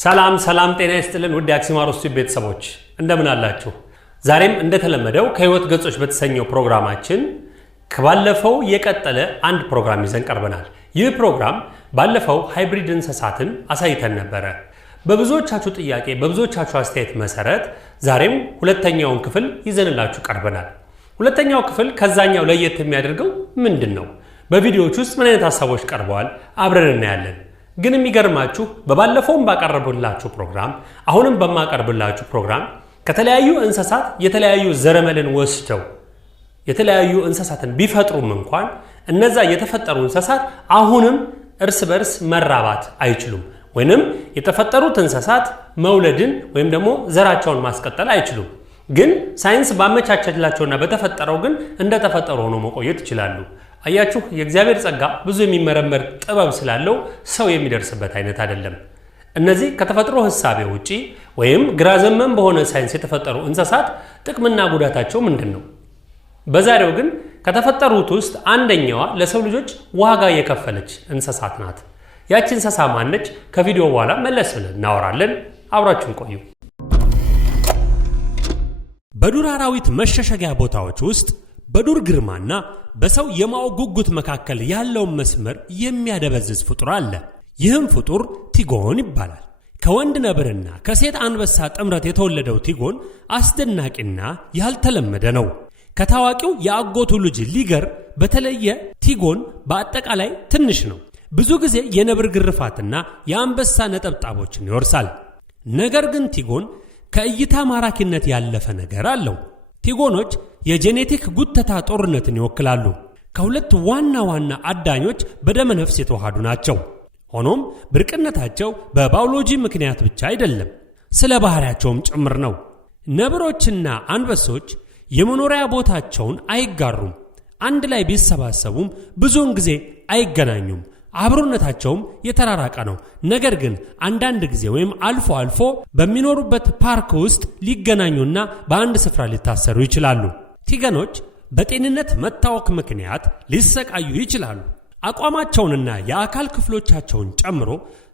ሰላም ጤና ይስጥልን ውድ አክሲማሮስ ቤተሰቦች እንደምን አላችሁ? ዛሬም እንደተለመደው ከህይወት ገጾች በተሰኘው ፕሮግራማችን ከባለፈው የቀጠለ አንድ ፕሮግራም ይዘን ቀርበናል። ይህ ፕሮግራም ባለፈው ሃይብሪድ እንስሳትን አሳይተን ነበር። በብዙዎቻችሁ ጥያቄ በብዙዎቻችሁ አስተያየት መሰረት ዛሬም ሁለተኛውን ክፍል ይዘንላችሁ ቀርበናል። ሁለተኛው ክፍል ከዛኛው ለየት የሚያደርገው ምንድነው? በቪዲዮዎች ውስጥ ምን አይነት ሐሳቦች ቀርበዋል አብረን እናያለን። ግን የሚገርማችሁ በባለፈውም ባቀረብኩላችሁ ፕሮግራም አሁንም በማቀርብላችሁ ፕሮግራም ከተለያዩ እንስሳት የተለያዩ ዘረመልን ወስደው የተለያዩ እንስሳትን ቢፈጥሩም እንኳን እነዛ የተፈጠሩ እንስሳት አሁንም እርስ በርስ መራባት አይችሉም ወይንም የተፈጠሩት እንስሳት መውለድን ወይም ደግሞ ዘራቸውን ማስቀጠል አይችሉም። ግን ሳይንስ ባመቻቸላቸውና በተፈጠረው ግን እንደተፈጠሩ ሆኖ መቆየት ይችላሉ። አያችሁ የእግዚአብሔር ጸጋ ብዙ የሚመረመር ጥበብ ስላለው ሰው የሚደርስበት አይነት አይደለም። እነዚህ ከተፈጥሮ ሐሳቤ ውጪ ወይም ግራ ዘመም በሆነ ሳይንስ የተፈጠሩ እንስሳት ጥቅምና ጉዳታቸው ምንድነው? በዛሬው ግን ከተፈጠሩት ውስጥ አንደኛዋ ለሰው ልጆች ዋጋ የከፈለች እንስሳት ናት። ያቺ እንስሳ ማነች? ከቪዲዮ በኋላ መለስ ብለን እናወራለን። አብራችሁን ቆዩ። በዱር አራዊት መሸሸጊያ ቦታዎች ውስጥ በዱር ግርማና በሰው የማወቅ ጉጉት መካከል ያለውን መስመር የሚያደበዝዝ ፍጡር አለ። ይህም ፍጡር ቲጎን ይባላል። ከወንድ ነብርና ከሴት አንበሳ ጥምረት የተወለደው ቲጎን አስደናቂና ያልተለመደ ነው። ከታዋቂው የአጎቱ ልጅ ሊገር በተለየ ቲጎን በአጠቃላይ ትንሽ ነው። ብዙ ጊዜ የነብር ግርፋትና የአንበሳ ነጠብጣቦችን ይወርሳል። ነገር ግን ቲጎን ከእይታ ማራኪነት ያለፈ ነገር አለው። ቲጎኖች የጄኔቲክ ጉተታ ጦርነትን ይወክላሉ። ከሁለት ዋና አዳኞች በደመ ነፍስ የተዋሃዱ ናቸው። ሆኖም ብርቅነታቸው በባዮሎጂ ምክንያት ብቻ አይደለም፣ ስለ ባህሪያቸውም ጭምር ነው። ነብሮችና አንበሶች የመኖሪያ ቦታቸውን አይጋሩም። አንድ ላይ ቢሰባሰቡም ብዙውን ጊዜ አይገናኙም። አብሮነታቸውም የተራራቀ ነው። ነገር ግን አንዳንድ ጊዜ ወይም አልፎ አልፎ በሚኖሩበት ፓርክ ውስጥ ሊገናኙና በአንድ ስፍራ ሊታሰሩ ይችላሉ። ቲገኖች በጤንነት መታወክ ምክንያት ሊሰቃዩ ይችላሉ። አቋማቸውንና የአካል ክፍሎቻቸውን ጨምሮ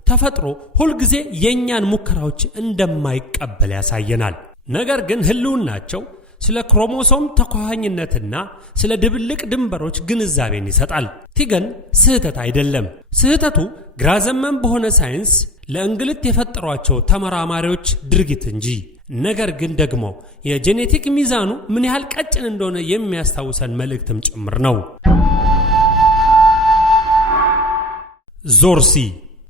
ተፈጥሮ ሁልጊዜ የእኛን ሙከራዎች እንደማይቀበል ያሳየናል። ነገር ግን ህልውናቸው ስለ ክሮሞሶም ተኳኋኝነትና ስለ ድብልቅ ድንበሮች ግንዛቤን ይሰጣል። ቲገን ስህተት አይደለም። ስህተቱ ግራ ዘመም በሆነ ሳይንስ ለእንግልት የፈጠሯቸው ተመራማሪዎች ድርጊት እንጂ። ነገር ግን ደግሞ የጄኔቲክ ሚዛኑ ምን ያህል ቀጭን እንደሆነ የሚያስታውሰን መልእክትም ጭምር ነው። ዞርሲ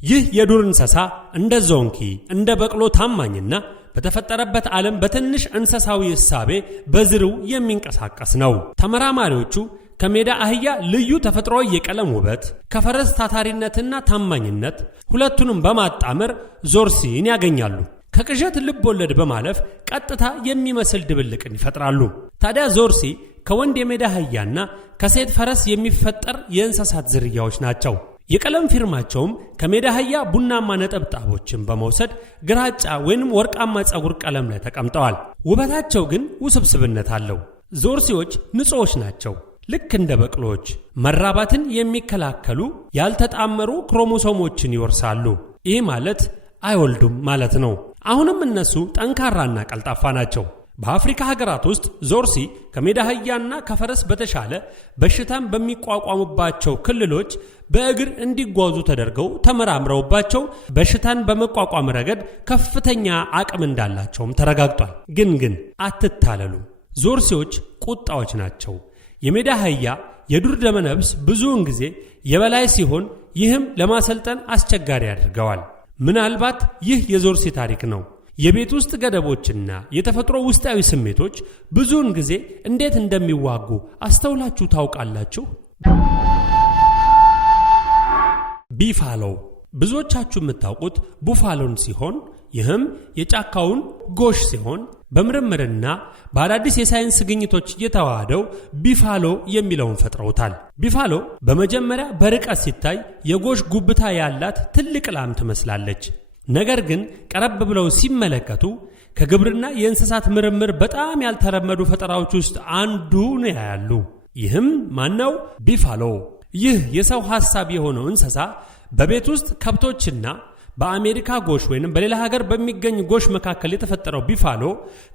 ይህ የዱር እንስሳ እንደ ዞንኪ እንደ በቅሎ ታማኝና በተፈጠረበት ዓለም በትንሽ እንስሳዊ እሳቤ በዝርው የሚንቀሳቀስ ነው። ተመራማሪዎቹ ከሜዳ አህያ ልዩ ተፈጥሯዊ የቀለም ውበት ከፈረስ ታታሪነትና ታማኝነት ሁለቱንም በማጣመር ዞርሲን ያገኛሉ። ከቅዠት ልብ ወለድ በማለፍ ቀጥታ የሚመስል ድብልቅን ይፈጥራሉ። ታዲያ ዞርሲ ከወንድ የሜዳ አህያና ከሴት ፈረስ የሚፈጠር የእንስሳት ዝርያዎች ናቸው። የቀለም ፊርማቸውም ከሜዳ አህያ ቡናማ ነጠብጣቦችን በመውሰድ ግራጫ ወይንም ወርቃማ ጸጉር ቀለም ላይ ተቀምጠዋል። ውበታቸው ግን ውስብስብነት አለው። ዞርሲዎች ንጹዎች ናቸው። ልክ እንደ በቅሎች መራባትን የሚከላከሉ ያልተጣመሩ ክሮሞሶሞችን ይወርሳሉ። ይህ ማለት አይወልዱም ማለት ነው። አሁንም እነሱ ጠንካራና ቀልጣፋ ናቸው። በአፍሪካ ሀገራት ውስጥ ዞርሲ ከሜዳ አህያና ከፈረስ በተሻለ በሽታን በሚቋቋሙባቸው ክልሎች በእግር እንዲጓዙ ተደርገው ተመራምረውባቸው በሽታን በመቋቋም ረገድ ከፍተኛ አቅም እንዳላቸውም ተረጋግጧል። ግን አትታለሉ፣ ዞርሲዎች ቁጣዎች ናቸው። የሜዳ አህያ የዱር ደመነፍስ ብዙውን ጊዜ የበላይ ሲሆን ይህም ለማሰልጠን አስቸጋሪ ያደርገዋል። ምናልባት ይህ የዞርሲ ታሪክ ነው። የቤት ውስጥ ገደቦችና የተፈጥሮ ውስጣዊ ስሜቶች ብዙውን ጊዜ እንዴት እንደሚዋጉ አስተውላችሁ ታውቃላችሁ? ቢፋሎ ብዙዎቻችሁ የምታውቁት ቡፋሎን ሲሆን ይህም የጫካውን ጎሽ ሲሆን በምርምርና በአዳዲስ የሳይንስ ግኝቶች የተዋሃደው ቢፋሎ የሚለውን ፈጥረውታል። ቢፋሎ በመጀመሪያ በርቀት ሲታይ የጎሽ ጉብታ ያላት ትልቅ ላም ትመስላለች። ነገር ግን ቀረብ ብለው ሲመለከቱ ከግብርና የእንስሳት ምርምር በጣም ያልተለመዱ ፈጠራዎች ውስጥ አንዱ ነው ያያሉ። ይህም ማነው? ቢፋሎ። ይህ የሰው ሐሳብ የሆነው እንስሳ በቤት ውስጥ ከብቶችና በአሜሪካ ጎሽ ወይንም በሌላ ሀገር በሚገኝ ጎሽ መካከል የተፈጠረው ቢፋሎ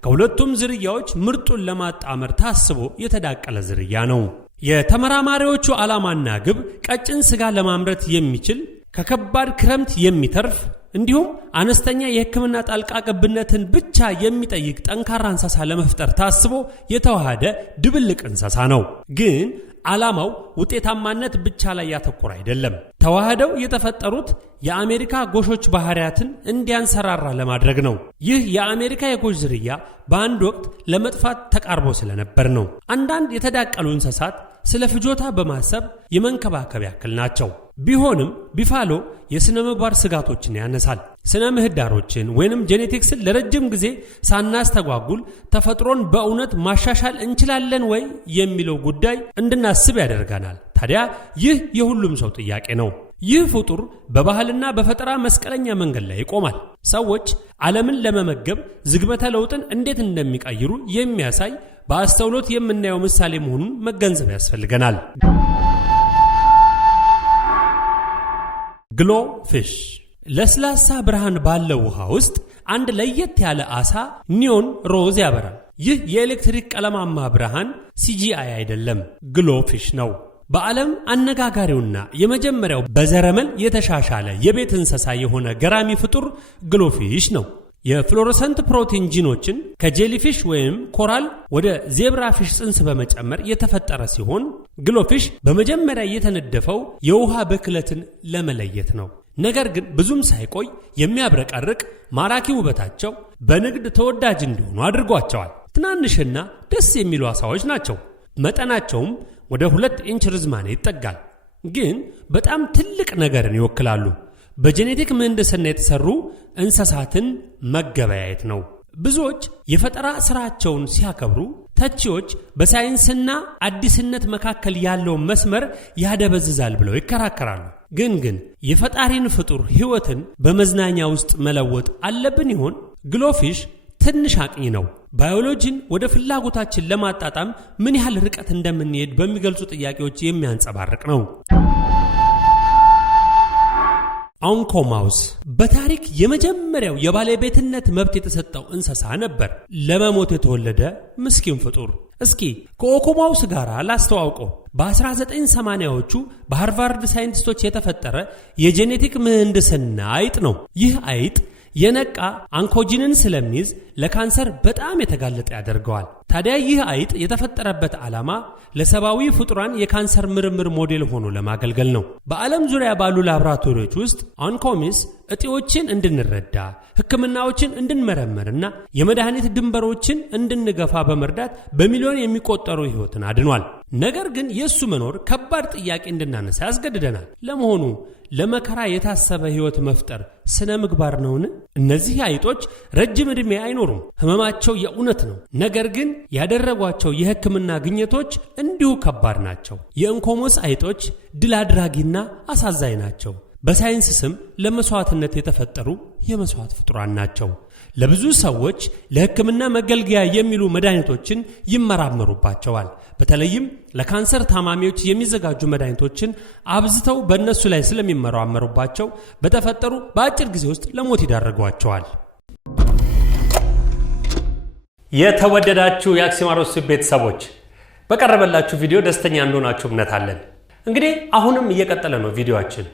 ከሁለቱም ዝርያዎች ምርጡን ለማጣመር ታስቦ የተዳቀለ ዝርያ ነው። የተመራማሪዎቹ ዓላማና ግብ ቀጭን ስጋ ለማምረት የሚችል ከከባድ ክረምት የሚተርፍ እንዲሁም አነስተኛ የሕክምና ጣልቃ ገብነትን ብቻ የሚጠይቅ ጠንካራ እንስሳ ለመፍጠር ታስቦ የተዋሃደ ድብልቅ እንስሳ ነው። ግን ዓላማው ውጤታማነት ብቻ ላይ ያተኮረ አይደለም። ተዋህደው የተፈጠሩት የአሜሪካ ጎሾች ባህሪያትን እንዲያንሰራራ ለማድረግ ነው። ይህ የአሜሪካ የጎሽ ዝርያ በአንድ ወቅት ለመጥፋት ተቃርቦ ስለነበር ነው። አንዳንድ የተዳቀሉ እንስሳት ስለ ፍጆታ በማሰብ የመንከባከብ ያክል ናቸው። ቢሆንም ቢፋሎ የሥነ ምግባር ስጋቶችን ያነሳል። ስነ ምህዳሮችን ወይንም ጄኔቲክስን ለረጅም ጊዜ ሳናስተጓጉል ተፈጥሮን በእውነት ማሻሻል እንችላለን ወይ የሚለው ጉዳይ እንድናስብ ያደርገናል። ታዲያ ይህ የሁሉም ሰው ጥያቄ ነው። ይህ ፍጡር በባህልና በፈጠራ መስቀለኛ መንገድ ላይ ይቆማል። ሰዎች ዓለምን ለመመገብ ዝግመተ ለውጥን እንዴት እንደሚቀይሩ የሚያሳይ በአስተውሎት የምናየው ምሳሌ መሆኑን መገንዘብ ያስፈልገናል። ግሎ ፊሽ ለስላሳ ብርሃን ባለው ውሃ ውስጥ አንድ ለየት ያለ አሳ ኒዮን ሮዝ ያበራል። ይህ የኤሌክትሪክ ቀለማማ ብርሃን CGI አይደለም፣ ግሎ ፊሽ ነው። በዓለም አነጋጋሪውና የመጀመሪያው በዘረመል የተሻሻለ የቤት እንስሳ የሆነ ገራሚ ፍጡር ግሎ ፊሽ ነው። የፍሎረሰንት ፕሮቲን ጂኖችን ከጄሊፊሽ ወይም ኮራል ወደ ዜብራ ፊሽ ጽንስ በመጨመር የተፈጠረ ሲሆን ግሎፊሽ በመጀመሪያ የተነደፈው የውሃ ብክለትን ለመለየት ነው። ነገር ግን ብዙም ሳይቆይ የሚያብረቀርቅ ማራኪ ውበታቸው በንግድ ተወዳጅ እንዲሆኑ አድርጓቸዋል። ትናንሽና ደስ የሚሉ አሳዎች ናቸው። መጠናቸውም ወደ 2 ኢንች ርዝማኔ ይጠጋል። ግን በጣም ትልቅ ነገርን ይወክላሉ። በጄኔቲክ ምህንድስና የተሰሩ እንስሳትን መገበያየት ነው። ብዙዎች የፈጠራ ስራቸውን ሲያከብሩ፣ ተቺዎች በሳይንስና አዲስነት መካከል ያለውን መስመር ያደበዝዛል ብለው ይከራከራሉ። ግን የፈጣሪን ፍጡር ሕይወትን በመዝናኛ ውስጥ መለወጥ አለብን ይሆን? ግሎፊሽ ትንሽ አቅኝ ነው። ባዮሎጂን ወደ ፍላጎታችን ለማጣጣም ምን ያህል ርቀት እንደምንሄድ በሚገልጹ ጥያቄዎች የሚያንጸባርቅ ነው። አንኮማውስ በታሪክ የመጀመሪያው የባለቤትነት መብት የተሰጠው እንስሳ ነበር። ለመሞት የተወለደ ምስኪን ፍጡር። እስኪ ከኦኮማውስ ጋር ላስተዋውቀው። በ1980ዎቹ በሃርቫርድ ሳይንቲስቶች የተፈጠረ የጄኔቲክ ምህንድስና አይጥ ነው። ይህ አይጥ የነቃ አንኮጂንን ስለሚይዝ ለካንሰር በጣም የተጋለጠ ያደርገዋል። ታዲያ ይህ አይጥ የተፈጠረበት ዓላማ ለሰብአዊ ፍጡራን የካንሰር ምርምር ሞዴል ሆኖ ለማገልገል ነው። በዓለም ዙሪያ ባሉ ላቦራቶሪዎች ውስጥ አንኮሚስ እጢዎችን እንድንረዳ፣ ሕክምናዎችን እንድንመረምርና የመድኃኒት ድንበሮችን እንድንገፋ በመርዳት በሚሊዮን የሚቆጠሩ ሕይወትን አድኗል። ነገር ግን የእሱ መኖር ከባድ ጥያቄ እንድናነሳ ያስገድደናል። ለመሆኑ ለመከራ የታሰበ ሕይወት መፍጠር ስነ ምግባር ነውን? እነዚህ አይጦች ረጅም ዕድሜ አይኖሩም። ህመማቸው የእውነት ነው። ነገር ግን ያደረጓቸው የሕክምና ግኝቶች እንዲሁ ከባድ ናቸው። የእንኮሞስ አይጦች ድል አድራጊና አሳዛኝ ናቸው። በሳይንስ ስም ለመስዋዕትነት የተፈጠሩ የመስዋዕት ፍጡራን ናቸው። ለብዙ ሰዎች ለሕክምና መገልገያ የሚሉ መድኃኒቶችን ይመራመሩባቸዋል። በተለይም ለካንሰር ታማሚዎች የሚዘጋጁ መድኃኒቶችን አብዝተው በእነሱ ላይ ስለሚመራመሩባቸው በተፈጠሩ በአጭር ጊዜ ውስጥ ለሞት ይዳርጓቸዋል። የተወደዳችሁ የአክሲማሮስ ቤተሰቦች በቀረበላችሁ ቪዲዮ ደስተኛ እንደሆናችሁ እምነት አለን። እንግዲህ አሁንም እየቀጠለ ነው ቪዲዮአችን።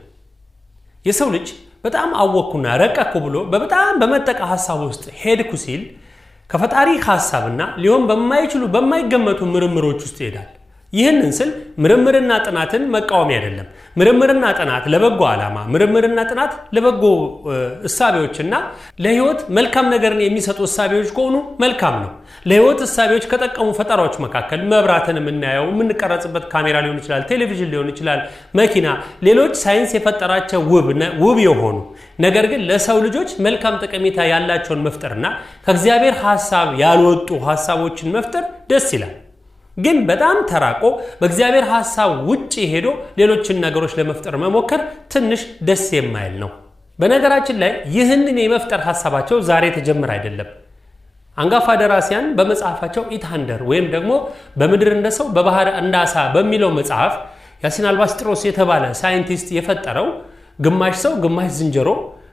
የሰው ልጅ በጣም አወቅኩና ረቀቅኩ ብሎ በጣም በመጠቃ ሐሳብ ውስጥ ሄድኩ ሲል ከፈጣሪ ሐሳብና ሊሆን በማይችሉ በማይገመቱ ምርምሮች ውስጥ ይሄዳል። ይህንን ስል ምርምርና ጥናትን መቃወም አይደለም። ምርምርና ጥናት ለበጎ ዓላማ፣ ምርምርና ጥናት ለበጎ እሳቤዎችና ለህይወት መልካም ነገርን የሚሰጡ እሳቤዎች ከሆኑ መልካም ነው። ለህይወት እሳቤዎች ከጠቀሙ ፈጠራዎች መካከል መብራትን የምናየው የምንቀረጽበት ካሜራ ሊሆን ይችላል፣ ቴሌቪዥን ሊሆን ይችላል፣ መኪና፣ ሌሎች ሳይንስ የፈጠራቸው ውብ የሆኑ ነገር ግን ለሰው ልጆች መልካም ጠቀሜታ ያላቸውን መፍጠርና ከእግዚአብሔር ሐሳብ ያልወጡ ሐሳቦችን መፍጠር ደስ ይላል። ግን በጣም ተራቆ በእግዚአብሔር ሐሳብ ውጪ ሄዶ ሌሎችን ነገሮች ለመፍጠር መሞከር ትንሽ ደስ የማይል ነው። በነገራችን ላይ ይህንን የመፍጠር ሐሳባቸው ዛሬ ተጀመረ አይደለም። አንጋፋ ደራሲያን በመጽሐፋቸው ኢትሃንደር ወይም ደግሞ በምድር እንደሰው በባህር እንዳሳ በሚለው መጽሐፍ ያሲን አልባስጥሮስ የተባለ ሳይንቲስት የፈጠረው ግማሽ ሰው ግማሽ ዝንጀሮ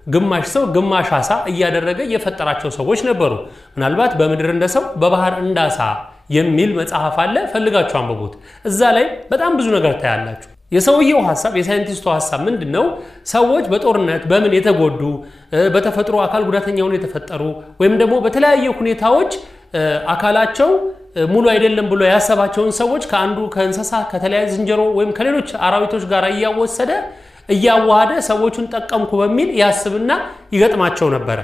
ግማሽ ሰው ግማሽ አሳ እያደረገ የፈጠራቸው ሰዎች ነበሩ። ምናልባት በምድር እንደሰው በባህር እንዳሳ የሚል መጽሐፍ አለ፣ ፈልጋችሁ አንብቡት። እዛ ላይ በጣም ብዙ ነገር ታያላችሁ። የሰውየው ሐሳብ የሳይንቲስቱ ሐሳብ ምንድነው? ሰዎች በጦርነት በምን የተጎዱ በተፈጥሮ አካል ጉዳተኛ ሆነው የተፈጠሩ ወይም ደግሞ በተለያየ ሁኔታዎች አካላቸው ሙሉ አይደለም ብሎ ያሰባቸውን ሰዎች ከአንዱ ከእንስሳ ከተለያየ ዝንጀሮ ወይም ከሌሎች አራዊቶች ጋር እያዋሃደ ሰዎቹን ጠቀምኩ በሚል ያስብና ይገጥማቸው ነበር።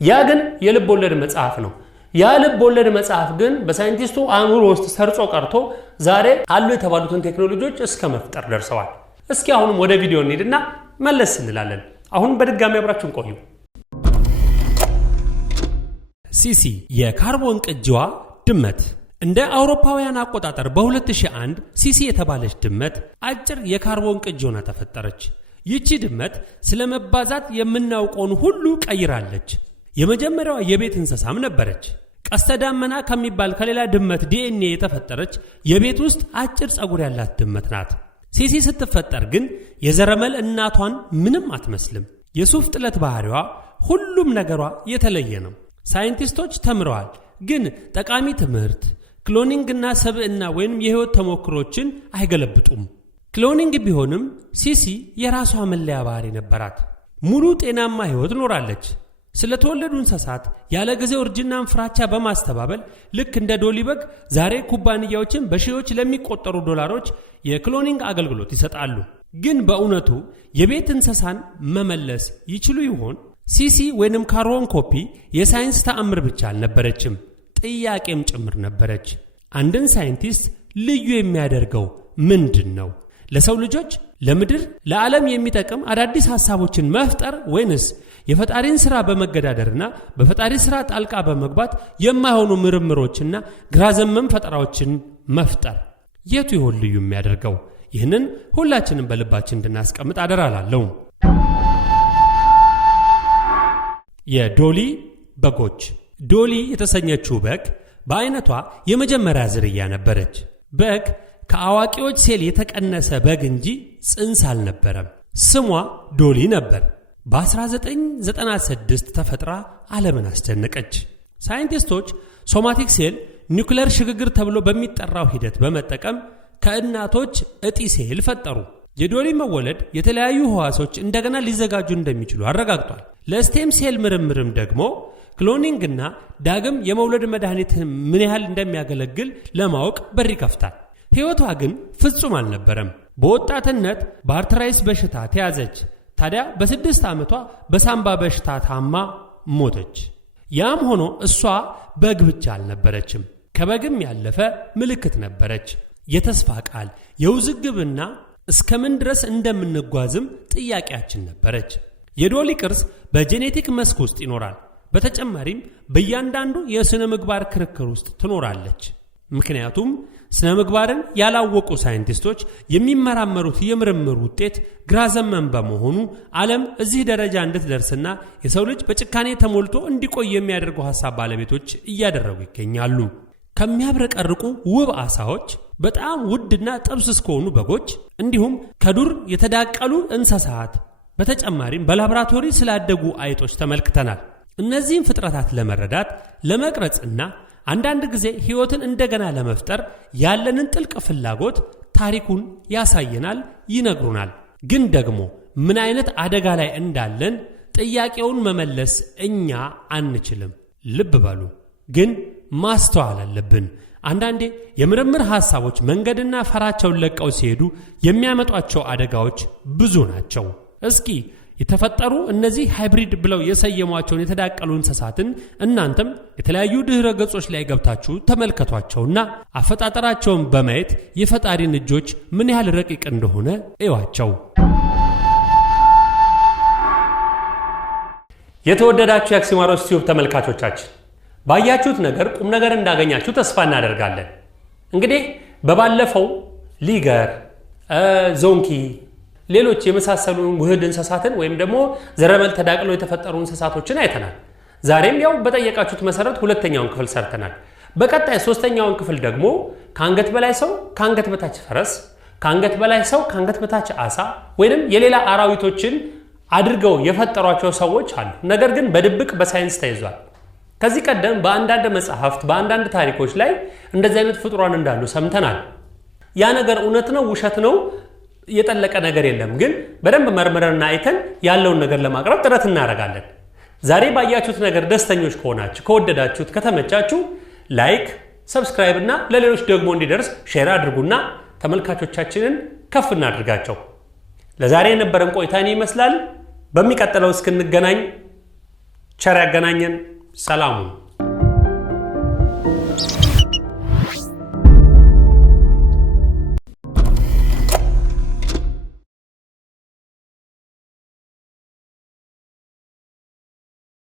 ያ ግን የልብ ወለድ መጽሐፍ ነው። ያ ልብ ወለድ መጽሐፍ ግን በሳይንቲስቱ አእምሮ ውስጥ ሰርጾ ቀርቶ ዛሬ አሉ የተባሉትን ቴክኖሎጂዎች እስከ መፍጠር ደርሰዋል። እስኪ አሁንም ወደ ቪዲዮ እንሂድና መለስ እንላለን። አሁን በድጋሚ አብራችሁን ቆዩ። ሲሲ የካርቦን ቅጂዋ ድመት። እንደ አውሮፓውያን አቆጣጠር በ2001 ሲሲ የተባለች ድመት አጭር የካርቦን ቅጂ ሆና ተፈጠረች። ይቺ ድመት ስለመባዛት የምናውቀውን ሁሉ ቀይራለች። የመጀመሪያዋ የቤት እንስሳም ነበረች። ቀስተ ዳመና ከሚባል ከሌላ ድመት ዲኤንኤ የተፈጠረች የቤት ውስጥ አጭር ጸጉር ያላት ድመት ናት። ሲሲ ስትፈጠር ግን የዘረመል እናቷን ምንም አትመስልም። የሱፍ ጥለት ባህሪዋ፣ ሁሉም ነገሯ የተለየ ነው። ሳይንቲስቶች ተምረዋል፣ ግን ጠቃሚ ትምህርት ክሎኒንግና ሰብዕና ወይም የህይወት ተሞክሮችን አይገለብጡም። ክሎኒንግ ቢሆንም ሲሲ የራሷ መለያ ባህሪ ነበራት። ሙሉ ጤናማ ህይወት ኖራለች። ስለተወለዱ እንስሳት ያለ ጊዜው እርጅናን ፍራቻ በማስተባበል ልክ እንደ ዶሊ በግ ዛሬ ኩባንያዎችን በሺዎች ለሚቆጠሩ ዶላሮች የክሎኒንግ አገልግሎት ይሰጣሉ። ግን በእውነቱ የቤት እንስሳን መመለስ ይችሉ ይሆን? ሲሲ ወይንም ካርቦን ኮፒ የሳይንስ ተአምር ብቻ አልነበረችም፣ ጥያቄም ጭምር ነበረች። አንድን ሳይንቲስት ልዩ የሚያደርገው ምንድን ነው? ለሰው ልጆች፣ ለምድር፣ ለዓለም የሚጠቅም አዳዲስ ሐሳቦችን መፍጠር ወይንስ የፈጣሪን ሥራ በመገዳደርና በፈጣሪ ሥራ ጣልቃ በመግባት የማይሆኑ ምርምሮችና ግራ ዘመም ፈጠራዎችን መፍጠር? የቱ ይሆን ልዩ የሚያደርገው? ይህንን ሁላችንም በልባችን እንድናስቀምጥ አደራ እላለሁ። የዶሊ በጎች። ዶሊ የተሰኘችው በግ በአይነቷ የመጀመሪያ ዝርያ ነበረች። በግ ከአዋቂዎች ሴል የተቀነሰ በግ እንጂ ጽንስ አልነበረም። ስሟ ዶሊ ነበር። በ1996 ተፈጥራ ዓለምን አስደነቀች። ሳይንቲስቶች ሶማቲክ ሴል ኒውክሌር ሽግግር ተብሎ በሚጠራው ሂደት በመጠቀም ከእናቶች እጢ ሴል ፈጠሩ። የዶሊ መወለድ የተለያዩ ህዋሶች እንደገና ሊዘጋጁ እንደሚችሉ አረጋግጧል። ለስቴም ሴል ምርምርም ደግሞ ክሎኒንግና ዳግም የመውለድ መድኃኒት ምን ያህል እንደሚያገለግል ለማወቅ በር ይከፍታል። ሕይወቷ ግን ፍጹም አልነበረም። በወጣትነት በአርትራይስ በሽታ ተያዘች። ታዲያ በ6 ዓመቷ በሳምባ በሽታ ታማ ሞተች። ያም ሆኖ እሷ በግ ብቻ አልነበረችም፣ ከበግም ያለፈ ምልክት ነበረች። የተስፋ ቃል፣ የውዝግብና እስከምን ድረስ እንደምንጓዝም ጥያቄያችን ነበረች። የዶሊ ቅርስ በጄኔቲክ መስክ ውስጥ ይኖራል። በተጨማሪም በእያንዳንዱ የሥነ ምግባር ክርክር ውስጥ ትኖራለች። ምክንያቱም ስነ ምግባርን ያላወቁ ሳይንቲስቶች የሚመራመሩት የምርምር ውጤት ግራ ዘመም በመሆኑ ዓለም እዚህ ደረጃ እንድትደርስና የሰው ልጅ በጭካኔ ተሞልቶ እንዲቆይ የሚያደርጉ ሐሳብ ባለቤቶች እያደረጉ ይገኛሉ። ከሚያብረቀርቁ ውብ ዓሳዎች፣ በጣም ውድና ጥብስ እስከሆኑ በጎች እንዲሁም ከዱር የተዳቀሉ እንስሳት በተጨማሪም በላቦራቶሪ ስላደጉ አይጦች ተመልክተናል። እነዚህን ፍጥረታት ለመረዳት ለመቅረጽና አንዳንድ ጊዜ ሕይወትን እንደገና ለመፍጠር ያለንን ጥልቅ ፍላጎት ታሪኩን ያሳየናል፣ ይነግሩናል። ግን ደግሞ ምን አይነት አደጋ ላይ እንዳለን ጥያቄውን መመለስ እኛ አንችልም። ልብ በሉ፣ ግን ማስተዋል አለብን። አንዳንዴ የምርምር ሐሳቦች መንገድና ፈራቸውን ለቀው ሲሄዱ የሚያመጧቸው አደጋዎች ብዙ ናቸው። እስኪ የተፈጠሩ እነዚህ ሃይብሪድ ብለው የሰየሟቸውን የተዳቀሉ እንስሳትን እናንተም የተለያዩ ድህረ ገጾች ላይ ገብታችሁ ተመልከቷቸውና አፈጣጠራቸውን በማየት የፈጣሪን እጆች ምን ያህል ረቂቅ እንደሆነ እዩዋቸው። የተወደዳችሁ የአክሲማሮስ ቲዩብ ተመልካቾቻችን ባያችሁት ነገር ቁም ነገር እንዳገኛችሁ ተስፋ እናደርጋለን። እንግዲህ በባለፈው ሊገር፣ ዞንኪ፣ ሌሎች የመሳሰሉ ውህድ እንስሳትን ወይም ደግሞ ዘረመል ተዳቅለው የተፈጠሩ እንስሳቶችን አይተናል። ዛሬም ያው በጠየቃችሁት መሰረት ሁለተኛውን ክፍል ሰርተናል። በቀጣይ ሶስተኛውን ክፍል ደግሞ ከአንገት በላይ ሰው ከአንገት በታች ፈረስ፣ ከአንገት በላይ ሰው ከአንገት በታች አሳ ወይንም የሌላ አራዊቶችን አድርገው የፈጠሯቸው ሰዎች አሉ። ነገር ግን በድብቅ በሳይንስ ተይዟል። ከዚህ ቀደም በአንዳንድ መጽሐፍት በአንዳንድ ታሪኮች ላይ እንደዚህ አይነት ፍጡራን እንዳሉ ሰምተናል። ያ ነገር እውነት ነው ውሸት ነው የጠለቀ ነገር የለም። ግን በደንብ መርምረንና አይተን ያለውን ነገር ለማቅረብ ጥረት እናደርጋለን። ዛሬ ባያችሁት ነገር ደስተኞች ከሆናችሁ ከወደዳችሁት ከተመቻችሁ ላይክ ሰብስክራይብ እና ለሌሎች ደግሞ እንዲደርስ ሼር አድርጉና ተመልካቾቻችንን ከፍ እናድርጋቸው። ለዛሬ የነበረን ቆይታ ይመስላል። በሚቀጥለው እስክንገናኝ ቸር ያገናኘን። ሰላም